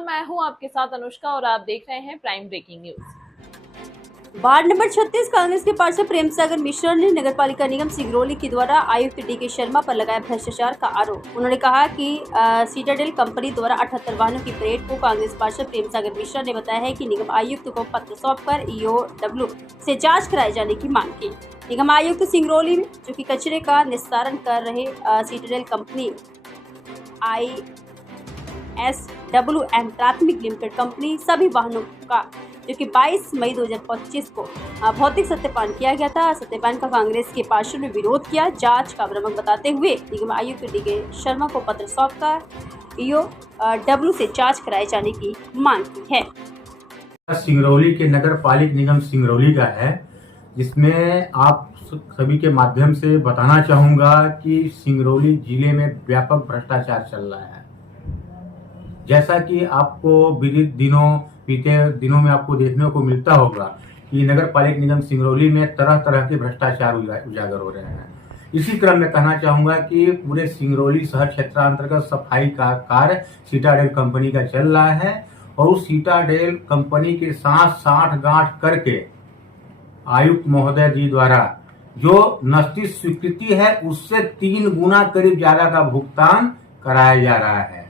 नमस्कार, मैं हूं आपके साथ अनुष्का और आप देख रहे हैं prime breaking news. Ward number 36 Congress के पार्षद प्रेम सागर मिश्रा ने नगरपालिका निगम सिंगरौली के द्वारा आयुक्त डी के शर्मा पर लगाया भ्रष्टाचार का आरोप। उन्होंने कहा कि सीटाडेल कंपनी द्वारा 78 वाहनों की परेड को कांग्रेस पार्षद प्रेम सागर मिश्रा ने बताया है कि निगम आयुक्त को पत्र सौंपकर ईओडब्ल्यू से जांच कराए जाने की मांग की। निगम आयुक्त सिंगरौली में जो कि कचरे का निस्तारण कर रहे सीटाडेल कंपनी ISWM प्राथमिक लिमिटेड कंपनी सभी वाहनों का जो कि 22 मई 2025 को भौतिक सत्यापन किया गया था। सत्यापन का कांग्रेस के पार्षद ने विरोध किया। जांच का भ्रमण बताते हुए निगम आयुक्त डी के शर्मा को पत्र सौंपकर ईओडब्ल्यू से जांच कराए जाने की मांग की है। सिंगरौली के नगर पालिक निगम सिंगरौली का है, जिसमें आप सभी के माध्यम से बताना चाहूंगा कि सिंगरौली जिले में व्यापक भ्रष्टाचार चल रहा है। जैसा कि आपको बीते दिनों में आपको देखने को मिलता होगा कि नगर पालिक निगम सिंगरौली में तरह तरह के भ्रष्टाचार उजागर हो रहे हैं। इसी क्रम में कहना चाहूंगा कि पूरे सिंगरौली शहर क्षेत्रांतर्गत सफाई का कार्य सीटाडेल कंपनी का चल रहा है और उस सीटाडेल कंपनी के साथ साठगांठ करके आयुक्त महोदय जी द्वारा जो नस्ती स्वीकृति है उससे 3 गुना करीब ज्यादा का भुगतान कराया जा रहा है,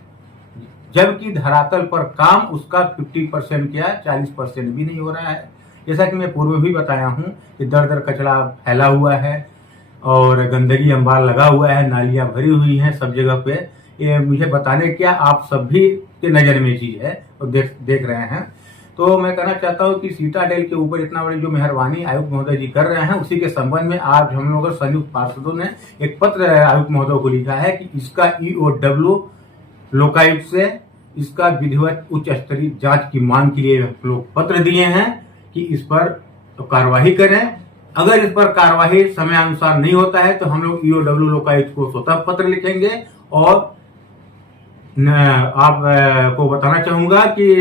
जबकि धरातल पर काम उसका 50% क्या 40% भी नहीं हो रहा है। जैसा कि मैं पूर्व भी बताया हूं कि दर दर कचरा फैला हुआ है और गंदगी अंबार लगा हुआ है, नालियां भरी हुई हैं सब जगह पे। ये मुझे बताने क्या, आप सभी के नजर में चीज है और देख रहे हैं। तो मैं कहना चाहता हूं कि सीटाडेल के ऊपर इतना बड़ी जो मेहरबानी आयुक्त महोदय जी कर रहे हैं, उसी के संबंध में आज हम लोग संयुक्त पार्षदों ने एक पत्र आयुक्त महोदय को लिखा है कि इसका ईओडब्ल्यू लोकायुक्त से इसका विधिवत उच्च स्तरीय जांच की मांग के लिए हम लोग पत्र दिए हैं कि इस पर तो कार्रवाई करें। अगर इस पर कार्रवाई समयानुसार नहीं होता है तो हम लोग ईओडब्ल्यू लोकायुक्त को स्वतः पत्र लिखेंगे और आप को बताना चाहूंगा कि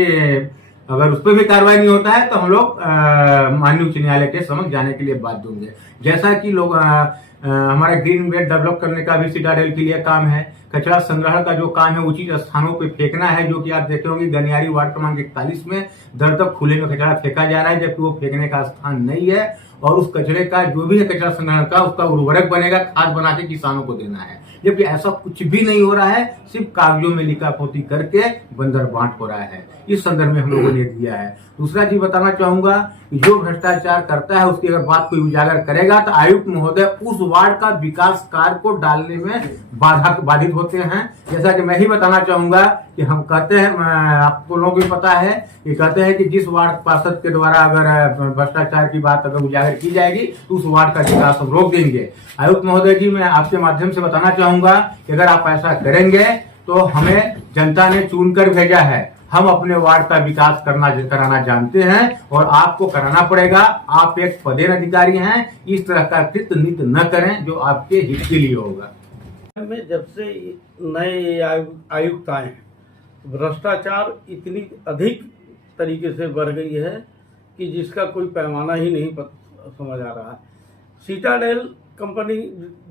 अगर उस पर भी कार्रवाई नहीं होता है तो हम लोग माननीय उच्च न्यायालय के समक्ष जाने के लिए बाध्य होंगे। जैसा कि लोग हमारा ग्रीन बेल्ट डेवलप करने का भी सीटाडेल के लिए काम है, कचरा संग्रह का जो काम है उचित स्थानों पे फेंकना है, जो कि आप देखे होंगे गनियारी वार्ड क्रमांक 41 में दर तक खुले में कचरा फेंका जा रहा है, जबकि वो फेंकने का स्थान नहीं है। और उस कचरे का जो भी है कचरा संग्रह का उसका उर्वरक बनेगा, खाद बना के किसानों को देना है, जबकि ऐसा कुछ भी नहीं हो रहा है, सिर्फ कागजों में लिखापोती करके बंदर बांट हो रहा है। इस संदर्भ में हम लोगों ने दिया है। दूसरा चीज बताना चाहूंगा कि जो भ्रष्टाचार करता है उसकी अगर बात कोई उजागर करेगा तो आयुक्त महोदय उस वार्ड का विकास कार्य को डालने में बाधित होते हैं। जैसा कि मैं ही बताना चाहूंगा कि हम कहते हैं, आपको लोगों को पता है कि कहते हैं कि जिस वार्ड पार्षद के द्वारा अगर भ्रष्टाचार की बात अगर उजागर की जाएगी तो उस वार्ड का विकास हम रोक देंगे। आयुक्त महोदय जी, मैं आपके माध्यम से बताना चाहूंगा कि अगर आप ऐसा करेंगे तो हमें जनता ने चुनकर भेजा है, हम अपने वार्ड का विकास कराना जानते हैं और आपको कराना पड़ेगा। आप एक पदेन अधिकारी हैं, इस तरह का कृत्य नित्य न करें जो आपके हित के लिए होगा। में जब से नए आयुक्त आए हैं भ्रष्टाचार इतनी अधिक तरीके से बढ़ गई है कि जिसका कोई पैमाना ही नहीं समझ आ रहा है। सीटाडेल कंपनी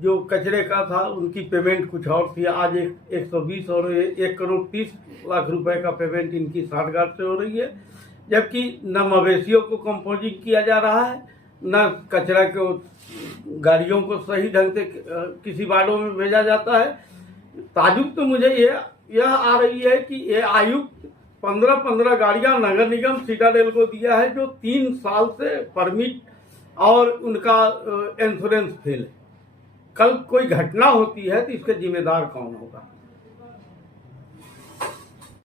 जो कचरे का था उनकी पेमेंट कुछ और थी, आज 120 और 1 करोड़ 30 लाख रुपए का पेमेंट इनकी साठगांठ से हो रही है, जबकि न मवेशियों को कंपोजिंग किया जा रहा है, न कचरा को गाड़ियों को सही ढंग से किसी वार्डों में भेजा जाता है। ताजुब तो मुझे यह आ रही है कि ये आयुक्त 15 गाड़ियां नगर निगम सीटाडेल को दिया है, जो 3 साल से परमिट और उनका इंश्योरेंस फेल है। कल कोई घटना होती है तो इसके जिम्मेदार कौन होगा?